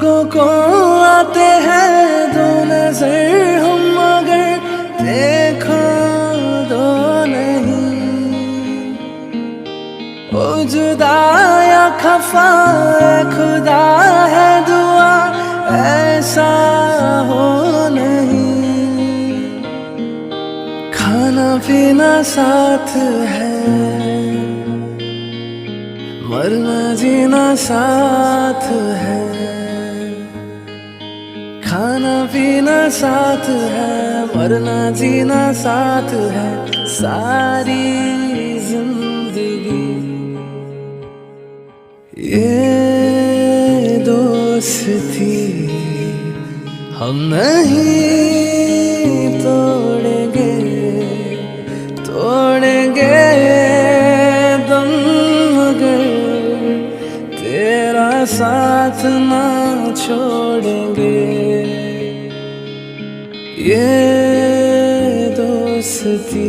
लोगों को आते हैं दो नजर हम मगर देखो दो नहीं। ओ जुदा या खफा खुदा है दुआ ऐसा हो नहीं। खाना पीना साथ है मरना जीना साथ है। खाना पीना साथ है मरना जीना साथ है। सारी जिंदगी ये दोस्ती हम नहीं तोड़ेंगे तोड़ेंगे दम मगर तेरा साथ ना छोड़ेंगे। ये दोस्ती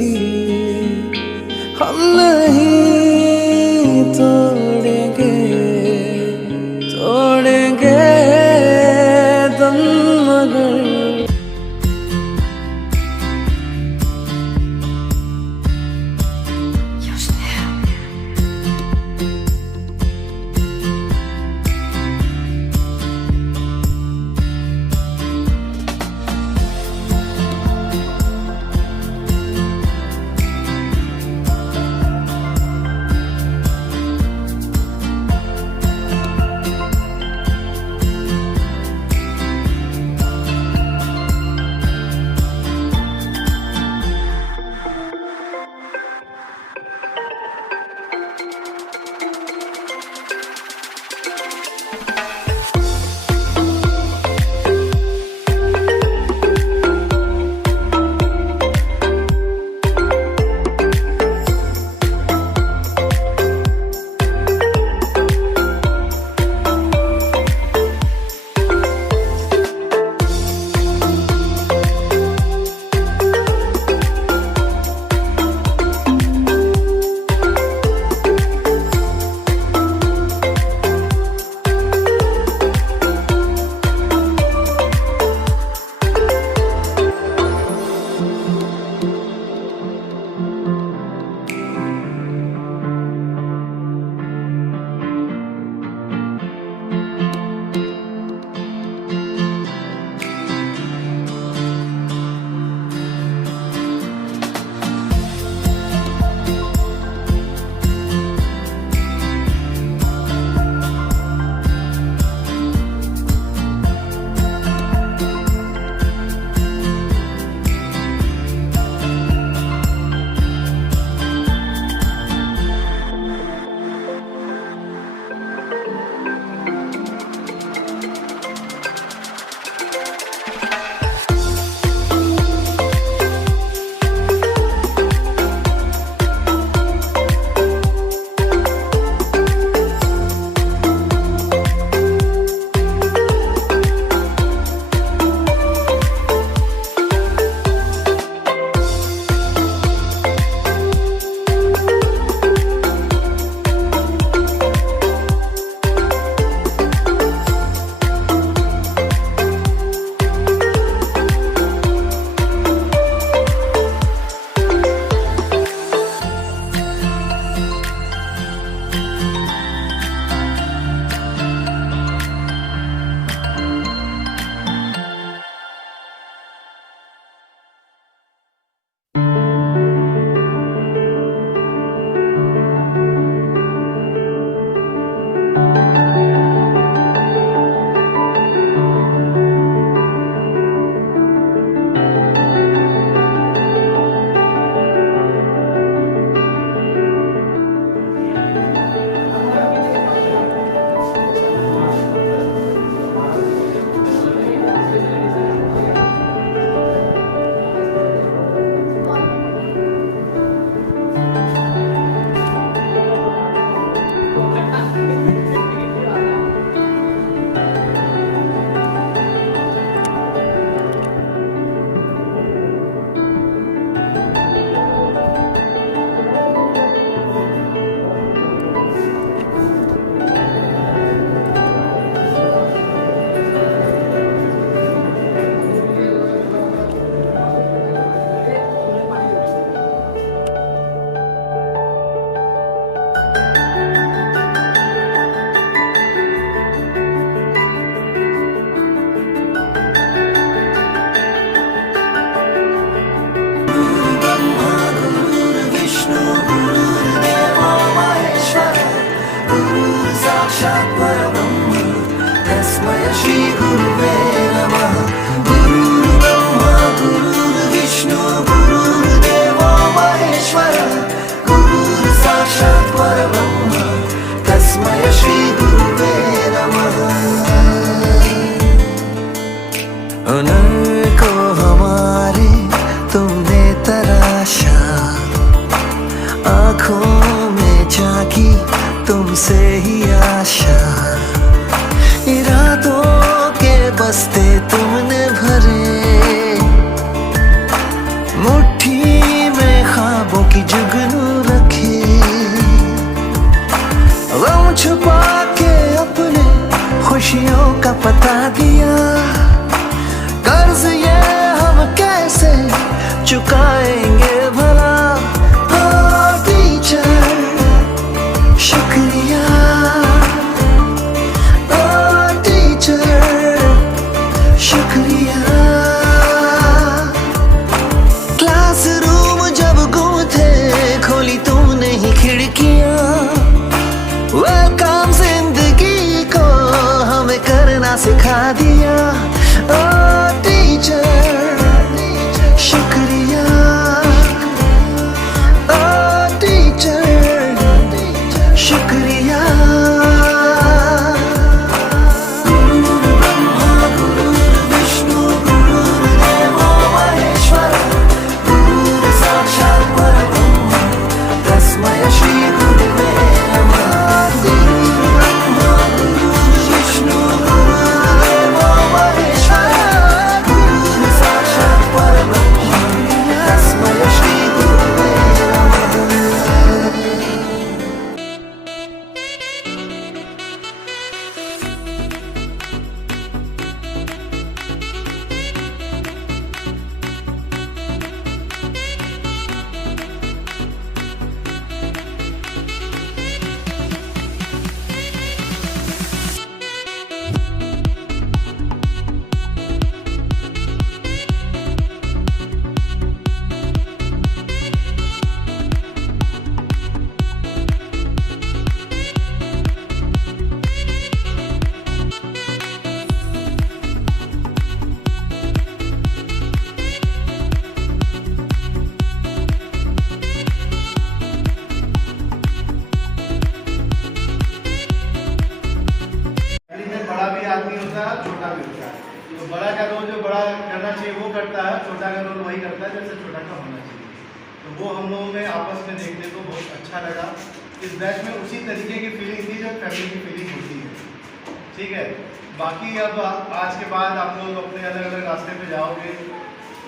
हम नहीं तोड़ेंगे तोड़ेंगे दम मगर। आंखों में झांकी तुमसे ही आशा, इरादों के बस्ते तुमने भरे, मुट्ठी में ख्वाबों की जुगनू रखे, गम छुपा के अपने खुशियों का पता दिया, कर्ज ये हम कैसे चुकाएंगे भला। टीचर शुक्रिया, टीचर शुक्रिया। क्लासरूम जब गुम थे खोली तूने ही खिड़कियां, वेलकम जिंदगी को हमें करना सिखा दिया। टीचर शुक्रिया, टीचर शुक्रिया। गुरु ब्रह्मा गुरु विष्णु गुरुर्देवो महेश्वर, गुरु साक्षात् परब्रह्म तस्मै श्री गुरुवे नमः। गुरु ब्रह्मा गुरु विष्णु गुरुर्देवो महेश्वर, गुरु साक्षात् परब्रह्म तस्मै श्री गुरुवे नमः। में बड़ा भी आदमी होता है, छोटा भी होता है। तो बड़ा का रोल जो बड़ा करना चाहिए वो करता है, छोटा का रोल वही करता है जैसे छोटा का होना चाहिए। तो वो हम लोगों में आपस में देखने को बहुत अच्छा लगा। इस बैच में उसी तरीके की फीलिंग थी जो फैमिली की फीलिंग होती है। ठीक है, बाकी अब आज के बाद आप लोग अपने अलग अलग रास्ते पे जाओगे,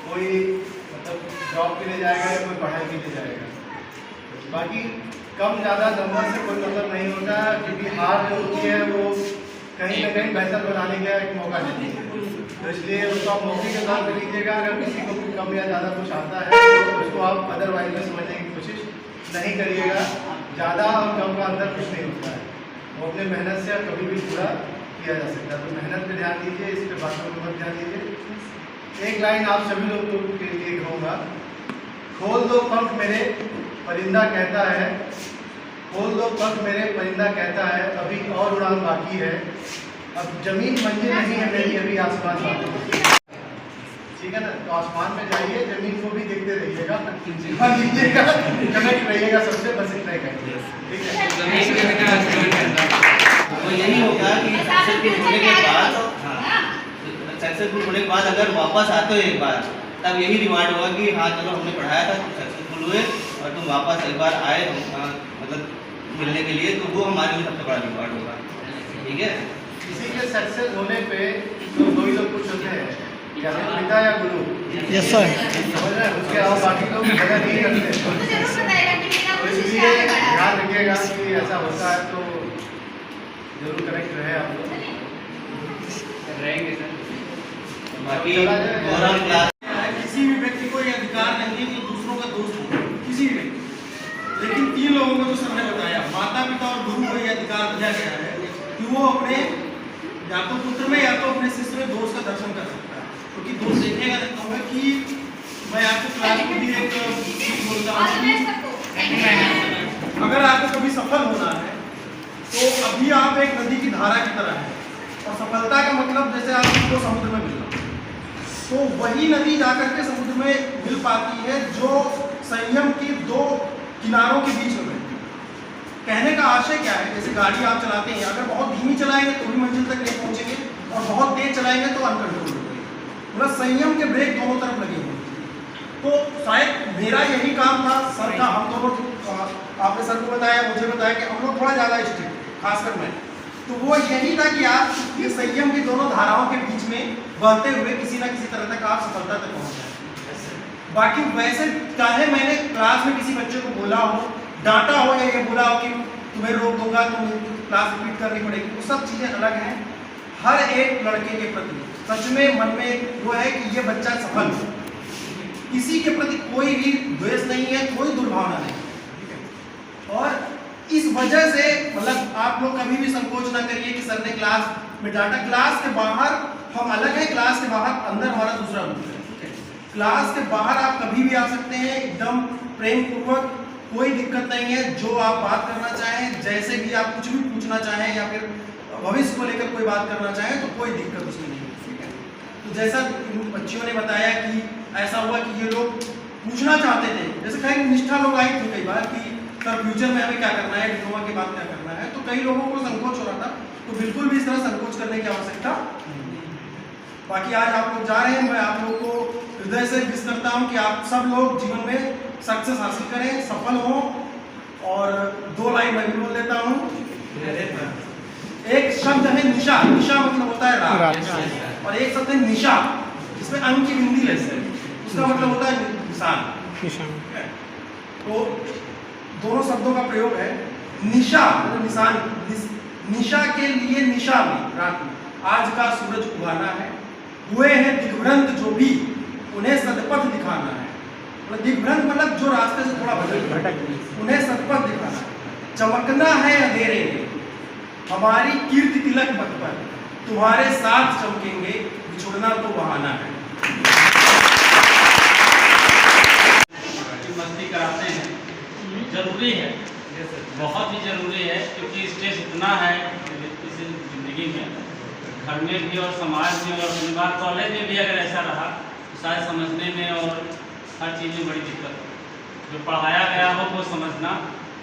कोई मतलब जॉब के लिए जाएगा या कोई पढ़ाई के लिए जाएगा। बाकी कम ज़्यादा नंबर से कोई मतलब नहीं होता, क्योंकि हार जो होती है वो कहीं ना कहीं बेहतर बनाने का एक मौका देती है। तो इसलिए उसको आप मौके के साथ लीजिएगा। अगर किसी को कम या ज़्यादा कुछ आता है तो उसको आप अदरवाइज में समझने की कोशिश नहीं करिएगा। ज़्यादा और कम का अंदर कुछ नहीं होता है, वो अपने मेहनत से कभी भी पूरा किया जा सकता है। तो मेहनत पे ध्यान दीजिए, इस पर बातों पर मत ध्यान दीजिए। एक लाइन आप सभी लोगों के लिए कहूँगा, खोल दो पंख मेरे परिंदा कहता है, खोल दो पंख मेरे परिंदा कहता है, अभी और उड़ान बाकी है, अब जमीन मंजिल नहीं है मेरी, अभी आसमान बाकी है। ठीक है ना, तो आसमान में जाइए, जमीन को भी देखते रहिएगा, कनेक्ट रहिएगा सबसे, बस इतना ही कहेंगे। ठीक है, तो यही होगा कि सक्सेसफुल होने के बाद, सक्सेसफुल होने के बाद अगर वापस आते हो एक बार, तब यही रिवार्ड होगा कि हाँ चलो हमने पढ़ाया था, सक्सेसफुल हुए और तुम वापस एक बार आए मतलब मिलने के लिए, तो वो हमारे लिए सबसे बड़ा रिवार्ड होगा। ठीक है, किसी के सक्सेस होने पे तो दो ही लोग कुछ होते हैं, या तो पिता या गुरु। Yes sir. समझ रहे हैं, उसके अलावा बाकी लोग मदद नहीं करते। तो इसलिए ध्यान रखिएगा कि ऐसा होता है तो जरूर कनेक्ट रहे आप लोग। रहेंगे सर। बाकी ओवरऑल क्लास किसी भी व्यक्ति को यह अधिकार नहीं है कि दूसरों का दोस्त हो, किसी भी व्यक्ति। लेकिन 3 लोगों को जो सर ने बताया, माता पिता और गुरु को यह अधिकार दिया गया है कि वो अपने या तो पुत्र में या तो अपने शिष्य में दोष का दर्शन कर सकता है। क्योंकि दोष देखने का देखता हूँ कि मैं आपको क्लास में भी एक चीज बोलता हूँ कि अगर आपको कभी सफल होना है तो अभी आप एक नदी की धारा की तरह हैं, और सफलता का मतलब जैसे आपको समुद्र में मिलना, तो वही नदी जाकर के समुद्र में मिल पाती है जो संयम की 2 किनारों के बीच में बैठती है। कहने का आशय क्या है, जैसे गाड़ी आप चलाते हैं, अगर बहुत धीमी चलाएंगे तो भी मंजिल तक नहीं पहुंचेंगे, और बहुत तेज चलाएंगे तो अनकंट्रोल हो जाएंगे। मतलब संयम के ब्रेक दोनों तरफ लगे हुए। तो शायद मेरा यही काम था, सर का हम दोनों आपने सर को बताया, मुझे बताया कि हम लोग थोड़ा ज़्यादा स्ट्रिक्ट, खासकर मैं, तो वो यही था कि आप ये संयम की दोनों धाराओं के बीच में बहते हुए किसी ना किसी तरह तक आप सफलता तक पहुँच जाए। बाकी वैसे चाहे मैंने क्लास में किसी बच्चे को बोला हो, डांटा हो या ये बोला हो कि तुम्हें रोक दूंगा, तुम क्लास रिपीट करनी पड़ेगी, वो सब चीज़ें अलग हैं। हर एक लड़के के प्रति सच में मन में वो है कि ये बच्चा सफल हो, किसी के प्रति कोई भी द्वेष नहीं है, कोई दुर्भावना नहीं, ठीक है। और इस वजह से मतलब आप लोग कभी भी संकोच ना करिए कि सर ने क्लास में डांटा। क्लास के बाहर हम अलग हैं, क्लास के बाहर अंदर हमारा दूसरा रूप है, ठीक है। क्लास के बाहर आप कभी भी आ सकते हैं, एकदम प्रेम पूर्वक, कोई दिक्कत नहीं है। जो आप बात करना चाहें, जैसे भी आप कुछ भी पूछना चाहें या फिर भविष्य को लेकर कोई बात करना चाहें तो कोई दिक्कत उसमें नहीं है, ठीक है। तो जैसा इन बच्चियों ने बताया कि ऐसा हुआ कि ये लोग पूछना चाहते थे, जैसे कई निष्ठा लोग आई थी कई बार कि सर फ्यूचर में हमें क्या करना है, डिप्लोमा के बाद क्या करना है, तो कई लोगों को संकोच हो रहा था, तो बिल्कुल भी इस तरह संकोच करने की आवश्यकता नहीं। बाकी आज आप लोग जा रहे हैं, मैं आप लोगों को हृदय से विश करता हूँ कि आप सब लोग जीवन में सक्सेस हासिल करें, सफल हों। और 2 लाइन मैं भी बोल देता हूँ। एक शब्द है निशा, निशा मतलब होता है रात, और एक शब्द है निशा जिसमें अंक की बिंदी लगती है, उसका मतलब होता है निशान। तो दोनों शब्दों का प्रयोग है। निशा मतलब निशान, निशा के लिए निशा में रात में आज का सूरज उगाना है, हुए हैं दिग्भ्रंत जो भी उन्हें सदपथ दिखाना है। मतलब दिग्भ्रंत मतलब जो रास्ते से थोड़ा भटक, उन्हें सदपथ दिखाना है। चमकना है अंधेरे में, हमारी कीर्ति तिलक मत पर, तुम्हारे साथ चमकेंगे, बिछुड़ना तो बहाना है। मस्ती कराते हैं, जरूरी है, बहुत ही जरूरी है, क्योंकि स्ट्रेस इतना है इस जिंदगी में, घर में भी और समाज में और परिवार, कॉलेज में भी अगर ऐसा रहा तो शायद समझने में और हर चीज़ में बड़ी दिक्कत हो। जो पढ़ाया गया हो वो समझना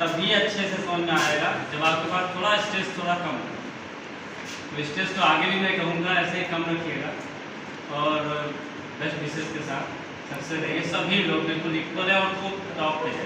तभी अच्छे से समझ में आएगा जब आपके पास थोड़ा स्ट्रेस थोड़ा कम हो। तो स्ट्रेस तो आगे भी मैं कहूँगा ऐसे ही कम रखिएगा, और बेस्ट विशेष के साथ सक्सेस रहेंगे सभी लोग, बिल्कुल इक्वल है और खूब टॉप पे।